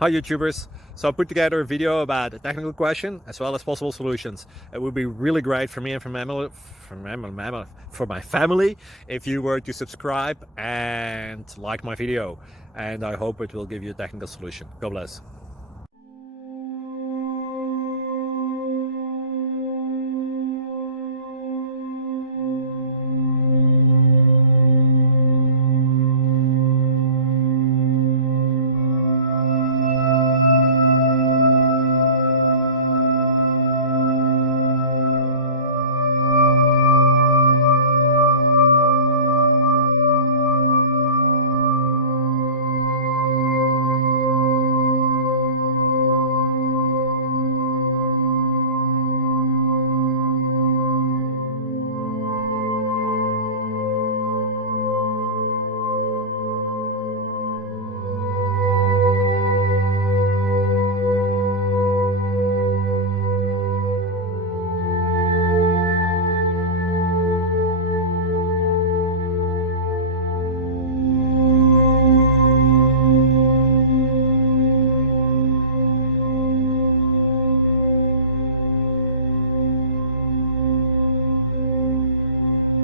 Hi YouTubers! So I put together a video about a technical question as well as possible solutions. It would be really great for me and for my family if you were to subscribe and like my video, and I hope it will give you a technical solution. God bless.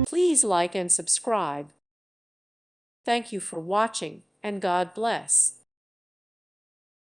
Please like and subscribe. Thank you for watching, and God bless.